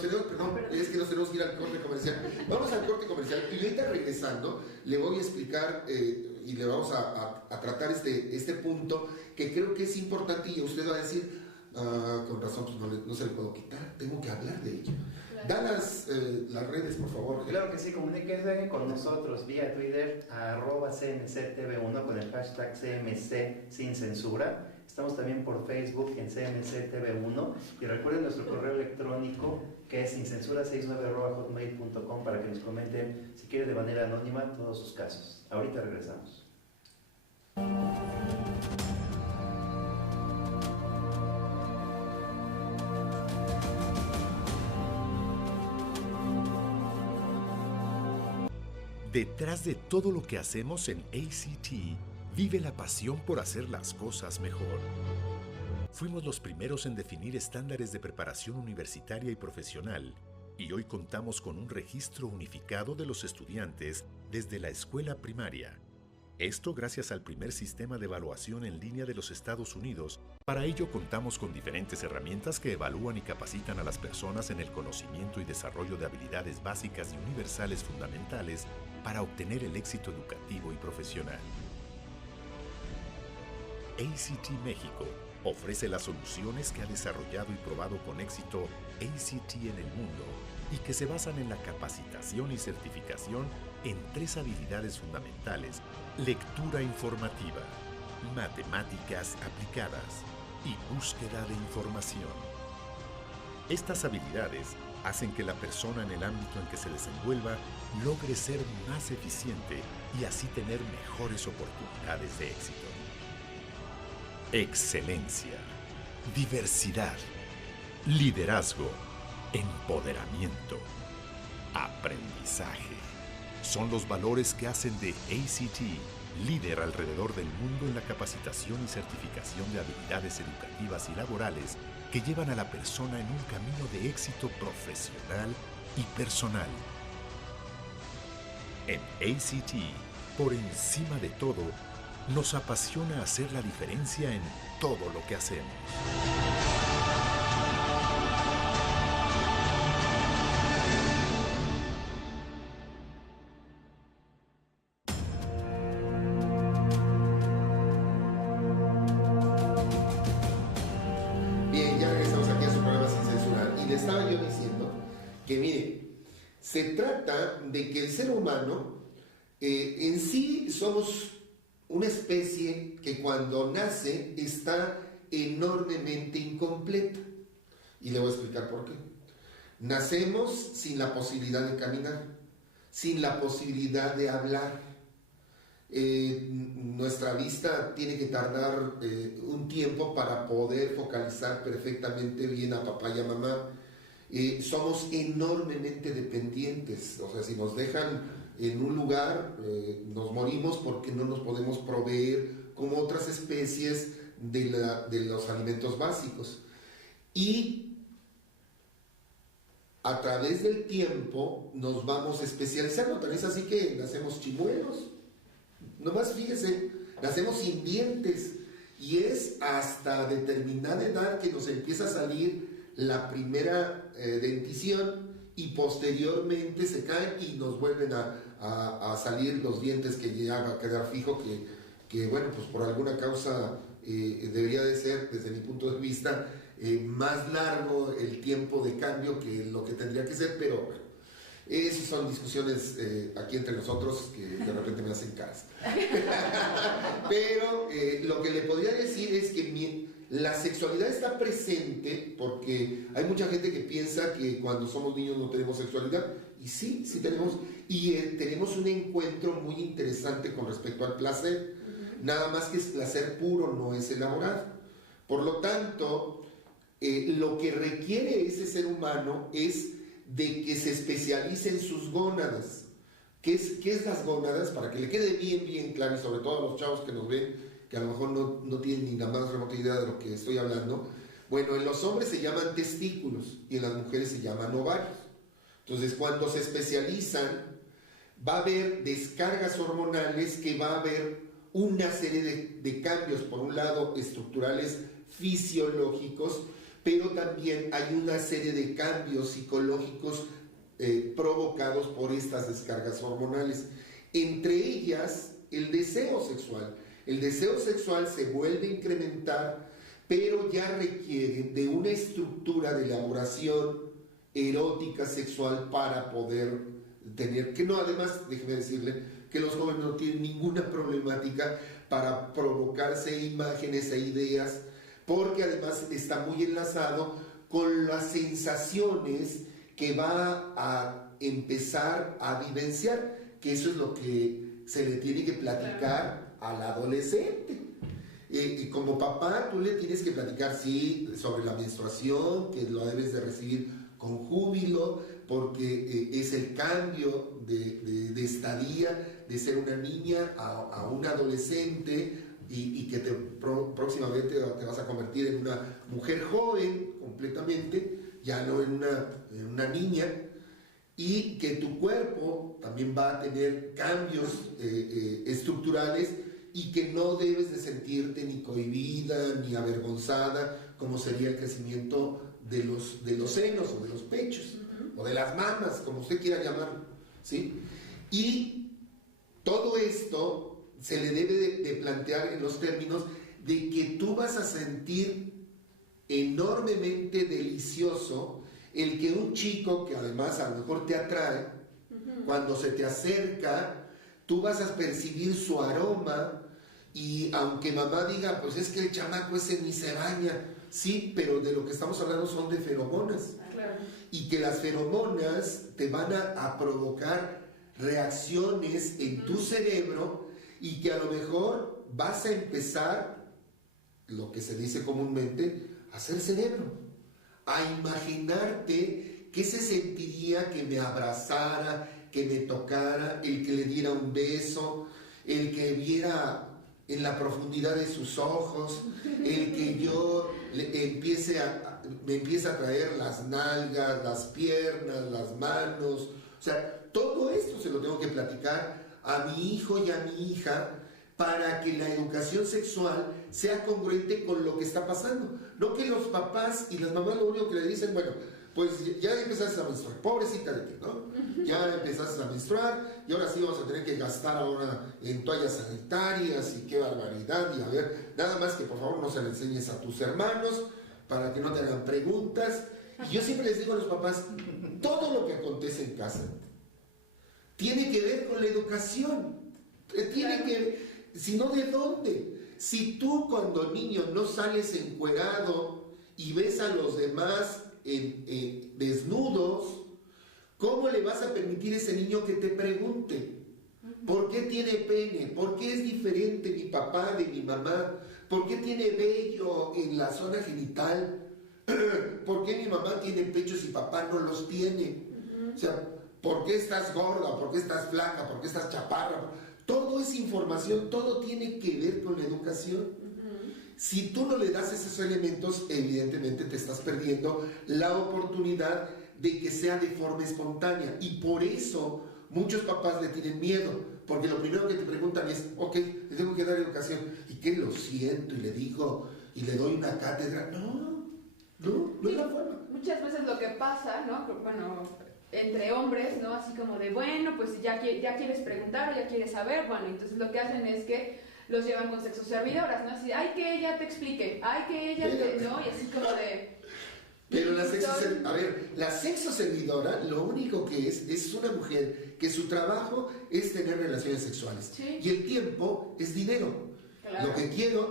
que nos tenemos que ir al corte comercial. Vamos al corte comercial y ahorita regresando le voy a explicar y le vamos a tratar este punto que creo que es importante y usted va a decir, con razón, pues no se le puedo quitar, tengo que hablar de ello. Da las redes, por favor. Claro que sí, comuníquense con nosotros vía Twitter, @CMCTV1 con el hashtag CMC sin censura. Estamos también por Facebook en CMCTV1 y recuerden nuestro correo electrónico que es sincensura69@hotmail.com para que nos comenten, si quieren de manera anónima, todos sus casos. Ahorita regresamos. Detrás de todo lo que hacemos en ACT, vive la pasión por hacer las cosas mejor. Fuimos los primeros en definir estándares de preparación universitaria y profesional, y hoy contamos con un registro unificado de los estudiantes desde la escuela primaria. Esto gracias al primer sistema de evaluación en línea de los Estados Unidos. Para ello contamos con diferentes herramientas que evalúan y capacitan a las personas en el conocimiento y desarrollo de habilidades básicas y universales fundamentales para obtener el éxito educativo y profesional. ACT México ofrece las soluciones que ha desarrollado y probado con éxito ACT en el mundo y que se basan en la capacitación y certificación en 3 habilidades fundamentales: lectura informativa, matemáticas aplicadas y búsqueda de información. Estas habilidades hacen que la persona en el ámbito en que se desenvuelva logre ser más eficiente y así tener mejores oportunidades de éxito. Excelencia, diversidad, liderazgo, empoderamiento, aprendizaje. Son los valores que hacen de ACT líder alrededor del mundo en la capacitación y certificación de habilidades educativas y laborales que llevan a la persona en un camino de éxito profesional y personal. En ACT, por encima de todo, nos apasiona hacer la diferencia en todo lo que hacemos. Bien, ya regresamos aquí a su programa Sin Censura. Y le estaba yo diciendo que, mire, se trata de que el ser humano en sí somos una especie que cuando nace está enormemente incompleta. Y le voy a explicar por qué. Nacemos sin la posibilidad de caminar. sin la posibilidad de hablar. Nuestra vista tiene que tardar un tiempo para poder focalizar perfectamente bien a papá y a mamá. Somos enormemente dependientes, o sea, si nos dejan en un lugar, nos morimos porque no nos podemos proveer como otras especies de los alimentos básicos. Y a través del tiempo nos vamos especializando, tal vez así que nacemos chimuelos. Nomás fíjese, nacemos sin dientes y es hasta determinada edad que nos empieza a salir la primera dentición y posteriormente se caen y nos vuelven a salir los dientes que ya va a quedar fijo, que bueno, pues por alguna causa debería de ser, desde mi punto de vista, más largo el tiempo de cambio que lo que tendría que ser, pero bueno. Esas son discusiones aquí entre nosotros que de repente me hacen caras. Pero lo que le podría decir es que la sexualidad está presente, porque hay mucha gente que piensa que cuando somos niños no tenemos sexualidad, y sí, sí tenemos, y tenemos un encuentro muy interesante con respecto al placer, nada más que es placer puro, no es elaborado. Por lo tanto, lo que requiere ese ser humano es de que se especialice en sus gónadas. ¿Qué es las gónadas? Para que le quede bien claro, y sobre todo a los chavos que nos ven, que a lo mejor no tienen ni la más remota idea de lo que estoy hablando. Bueno, en los hombres se llaman testículos y en las mujeres se llaman ovarios. Entonces, cuando se especializan, va a haber descargas hormonales, que va a haber una serie de cambios, por un lado estructurales fisiológicos, pero también hay una serie de cambios psicológicos provocados por estas descargas hormonales. Entre ellas, el deseo sexual. El deseo sexual se vuelve a incrementar, pero ya requiere de una estructura de elaboración erótica sexual para poder tener, que no, además, déjeme decirle, que los jóvenes no tienen ninguna problemática para provocarse imágenes e ideas, porque además está muy enlazado con las sensaciones que va a empezar a vivenciar, que eso es lo que se le tiene que platicar al adolescente. Y como papá, tú le tienes que platicar, sí, sobre la menstruación, que lo debes de recibir con júbilo, porque es el cambio de estadía, de ser una niña a un adolescente, y que próximamente te vas a convertir en una mujer joven completamente, ya no en una niña, y que tu cuerpo también va a tener cambios estructurales, y que no debes de sentirte ni cohibida ni avergonzada, como sería el crecimiento de los senos o de los pechos, o de las mamas, como usted quiera llamarlo, ¿sí? Y todo esto se le debe de plantear en los términos de que tú vas a sentir enormemente delicioso el que un chico, que además a lo mejor te atrae, cuando se te acerca, tú vas a percibir su aroma, y aunque mamá diga, pues es que el chamaco ese ni se baña, sí, pero de lo que estamos hablando son de feromonas. Claro. Y que las feromonas te van a provocar reacciones en tu cerebro, y que a lo mejor vas a empezar, lo que se dice comúnmente, a hacer cerebro, a imaginarte qué se sentiría que me abrazara, que me tocara, el que le diera un beso, el que viera en la profundidad de sus ojos, el que yo me empiece a traer las nalgas, las piernas, las manos. O sea, todo esto se lo tengo que platicar a mi hijo y a mi hija, para que la educación sexual sea congruente con lo que está pasando. No que los papás y las mamás lo único que le dicen, bueno, pues ya empezaste a menstruar, pobrecita de ti, ¿no? Ya empezaste a menstruar y ahora sí vamos a tener que gastar ahora en toallas sanitarias, y qué barbaridad, y a ver, nada más que por favor no se le enseñes a tus hermanos para que no te hagan preguntas. Y yo siempre les digo a los papás, todo lo que acontece en casa tiene que ver con la educación, tiene que, si no, ¿de dónde? Si tú cuando niño no sales encuerado y ves a los demás desnudos, ¿Cómo le vas a permitir a ese niño que te pregunte? ¿Por qué tiene pene? ¿Por qué es diferente mi papá de mi mamá? ¿Por qué tiene vello en la zona genital? ¿Por qué mi mamá tiene pechos y papá no los tiene? O sea, ¿por qué estás gorda? ¿Por qué estás flaca? ¿Por qué estás chaparra? Todo es información, todo tiene que ver con la educación. Si tú no le das esos elementos, evidentemente te estás perdiendo la oportunidad de que sea de forma espontánea. Y por eso muchos papás le tienen miedo, porque lo primero que te preguntan es, ok, le tengo que dar educación. ¿Y qué? Lo siento, y le digo, y le doy una cátedra. No es la forma. Muchas veces lo que pasa, ¿no? Bueno, entre hombres, ¿no? Así como de, bueno, pues ya quieres preguntar o ya quieres saber, bueno, entonces lo que hacen es que los llevan con sexoservidoras, ¿no? Así, ay, que ella te explique, ay, que ella te, ¿no? Y así como de... Pero la sexoservidora lo único que es una mujer que su trabajo es tener relaciones sexuales. Sí. Y el tiempo es dinero. Claro.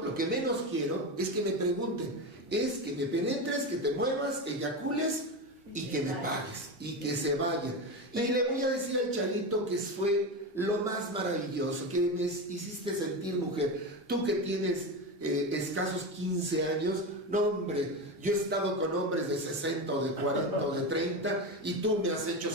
Lo que menos quiero es que me pregunten, es que me penetres, que te muevas, eyacules y que me pagues y que se vaya. Y le voy a decir al chavito que fue lo más maravilloso, que me hiciste sentir mujer. Tú que tienes escasos 15 años, no hombre, yo he estado con hombres de 60 o de 40 o de 30 y tú me has hecho...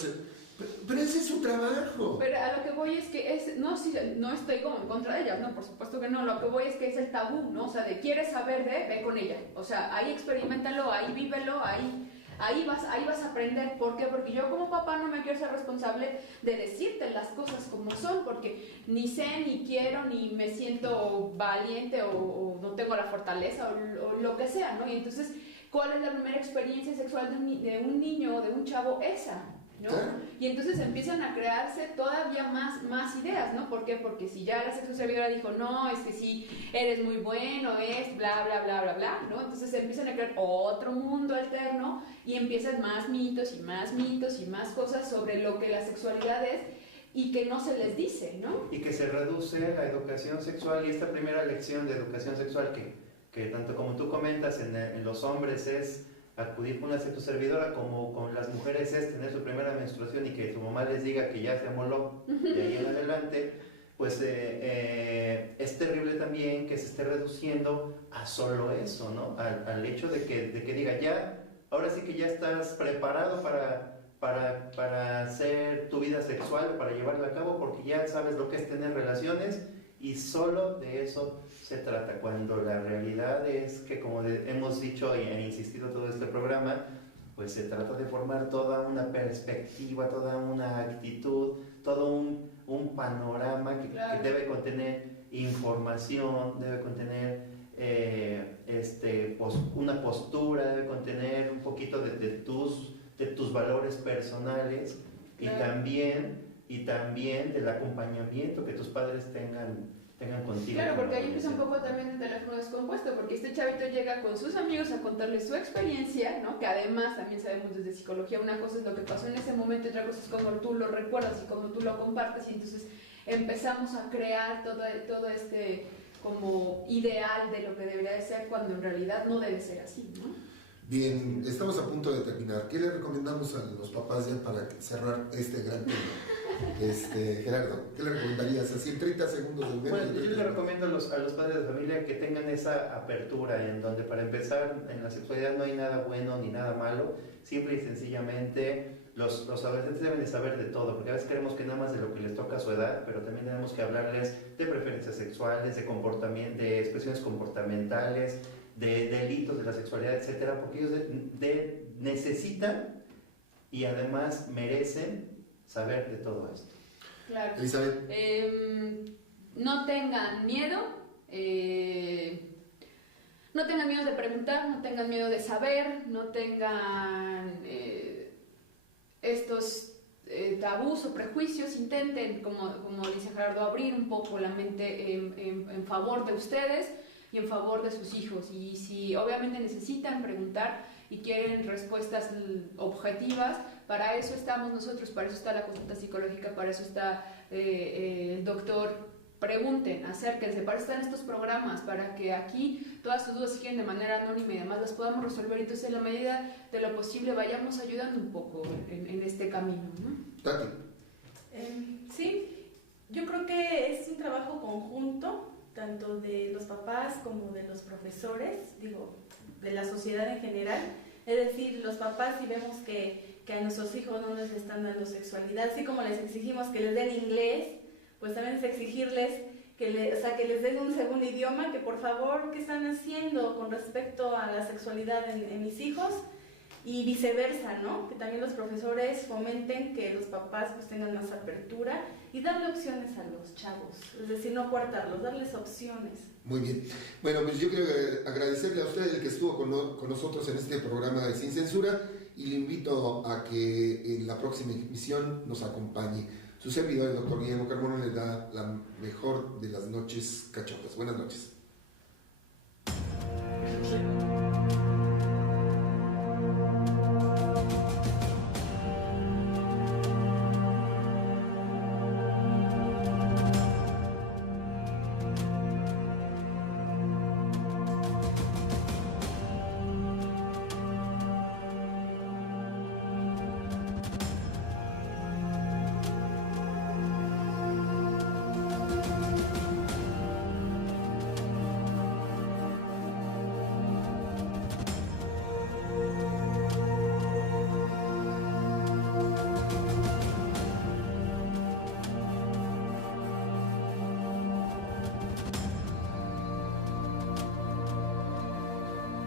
Pero ese es su trabajo. Pero a lo que voy es que no estoy como en contra de ellas, no, por supuesto que no, lo que voy es que es el tabú, ¿no? O sea, de quieres saber ve con ella, o sea, ahí experiméntalo, ahí vívelo, ahí vas a aprender. ¿Por qué? Porque yo como papá no me quiero ser responsable de decirte las cosas como son, porque ni sé, ni quiero, ni me siento valiente o no tengo la fortaleza o lo que sea, ¿no? Y entonces, ¿cuál es la primera experiencia sexual de un niño o de un chavo? Esa, ¿no? Claro. Y entonces empiezan a crearse todavía más ideas, ¿no? ¿Por qué? Porque si ya la sexoservidora dijo, no, es que sí, eres muy bueno, es bla, bla, bla, bla, bla, ¿no? Entonces empiezan a crear otro mundo alterno y empiezan más mitos y más cosas sobre lo que la sexualidad es y que no se les dice, ¿no? Y que se reduce la educación sexual y esta primera lección de educación sexual que tanto como tú comentas en los hombres es acudir con una sexoservidora, como con las mujeres es tener su primera menstruación y que tu mamá les diga que ya se amoló de ahí en adelante, pues es terrible también que se esté reduciendo a solo eso, ¿no? Al hecho de que diga ya, ahora sí que ya estás preparado para hacer tu vida sexual, para llevarla a cabo, porque ya sabes lo que es tener relaciones y solo de eso se trata, cuando la realidad es que, como hemos dicho e insistido todo este programa, pues se trata de formar toda una perspectiva, toda una actitud, todo un panorama que debe contener información, debe contener una postura, debe contener un poquito de tus valores personales y también del acompañamiento que tus padres tengan contigo. Claro, porque ahí empieza un poco también el teléfono descompuesto, porque este chavito llega con sus amigos a contarles su experiencia, ¿no? Que además también sabemos desde psicología, una cosa es lo que pasó en ese momento y otra cosa es cómo tú lo recuerdas y cómo tú lo compartes, y entonces empezamos a crear todo este como ideal de lo que debería de ser, cuando en realidad no debe ser así, ¿no? Bien, estamos a punto de terminar. ¿Qué le recomendamos a los papás ya para cerrar este gran tema? Gerardo, ¿qué le recomendarías? Así en 30 segundos del medio. Bueno, yo le recomiendo a los padres de familia que tengan esa apertura, en donde, para empezar, en la sexualidad no hay nada bueno ni nada malo. Simple y sencillamente los adolescentes deben de saber de todo, porque a veces creemos que nada más de lo que les toca a su edad, pero también tenemos que hablarles de preferencias sexuales, de comportamiento, de expresiones comportamentales, de delitos de la sexualidad, etcétera, porque ellos necesitan y además merecen saber de todo esto. Claro. Elizabeth. No tengan miedo, no tengan miedo de preguntar, no tengan miedo de saber, no tengan estos tabús o prejuicios. Intenten, como dice Gerardo, abrir un poco la mente en favor de ustedes y en favor de sus hijos. Y si obviamente necesitan preguntar y quieren respuestas objetivas, para eso estamos nosotros, para eso está la consulta psicológica, para eso está el doctor pregunten, acérquense, para eso están estos programas, para que aquí todas sus dudas se queden de manera anónima y además las podamos resolver. Entonces, en la medida de lo posible, vayamos ayudando un poco en este camino, ¿no? Tati. Sí, yo creo que es un trabajo conjunto, tanto de los papás como de los profesores, de la sociedad en general. Es decir, los papás, si vemos que a nuestros hijos no les están dando sexualidad, así como les exigimos que les den inglés, pues también es exigirles que les den un segundo idioma, que por favor, ¿qué están haciendo con respecto a la sexualidad en mis hijos? Y viceversa, ¿no? Que también los profesores fomenten que los papás pues tengan más apertura y darle opciones a los chavos, es decir, no coartarlos, darles opciones. Muy bien. Bueno, pues yo quiero agradecerle a usted el que estuvo con nosotros en este programa de Sin Censura y le invito a que en la próxima emisión nos acompañe. Su servidor, el doctor Guillermo Carmona, le da la mejor de las noches cachondas. Buenas noches.